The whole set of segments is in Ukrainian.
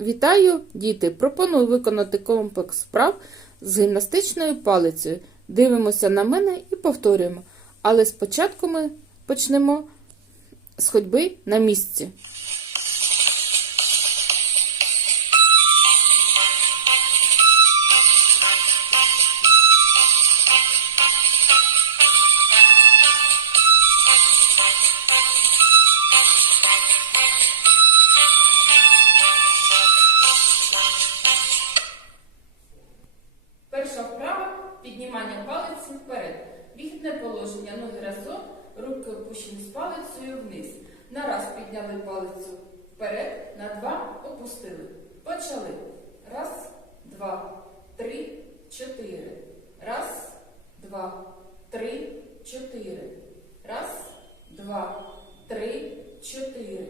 Вітаю, діти! Пропоную виконати комплекс вправ з гімнастичною палицею. Дивимося на мене і повторюємо. Але спочатку ми почнемо з ходьби на місці. Піднімання палиці вперед. Вихідне положення ноги разом, руки опущені з палицею вниз. На раз підняли палицю вперед, на два опустили. Почали. Раз, два, три, чотири. Раз, два, три, чотири. Раз, два, три, чотири.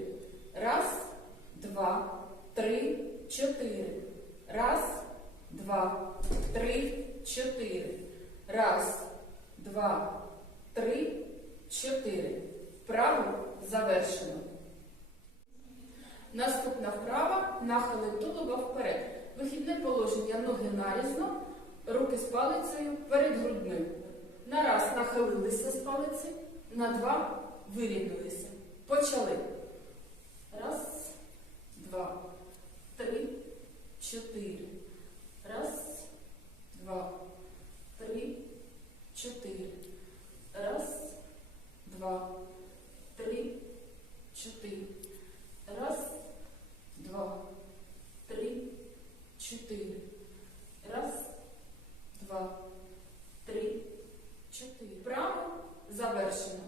Раз, два, три, чотири. Раз, два, три, чотири. Раз, два, три, чотири. Вправо завершено. Наступна вправа нахили тулуба вперед. Вихідне положення ноги нарізно, руки з палицею перед грудною. На раз нахилилися з палиці, на два вирівнялися. Почали. Раз, два, три, чотири. Раз, два, три, чотири. Раз, два, три, чотири. Раз, два, три, чотири. Раз, два, три, чотири. Право завершено.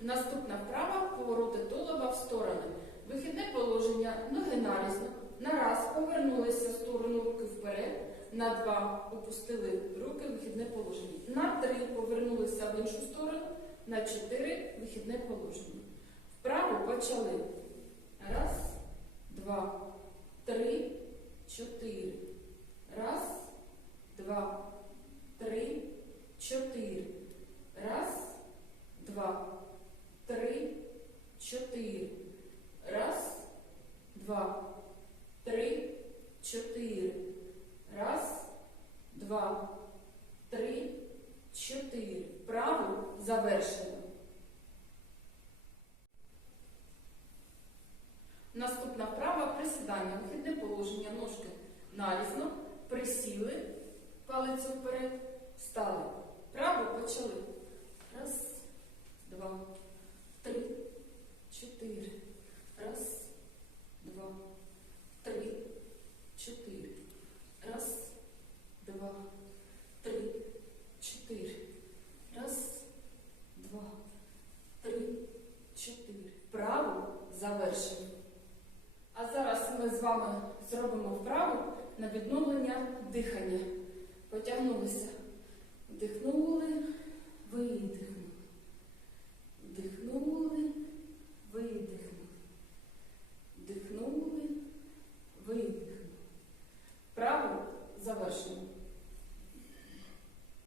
Наступна вправа повороти тулова в сторони. Вихідне положення ноги нарізно. На раз повернулися в сторону руки вперед. На два опустили руки вихідне положення. На три повернулися в іншу сторону. На чотири вихідне положення. Вправо почали. Раз, два, три, чотири. Раз, два, три, чотири. Раз, два, три, чотири. Раз, два, три, чотири. Раз, два, три, чотири. Право завершено. Наступна вправа присідання. Вихідне положення ножки нарізно. Присіли, палицю вперед, стали. Право почали. Раз, два, три, чотири. Раз, два, три, чотири. Раз, два, три, чотири. Раз, два, три, чотири. Право завершено. А зараз ми з вами зробимо вправу на відновлення дихання. Потягнулися. Видихнули.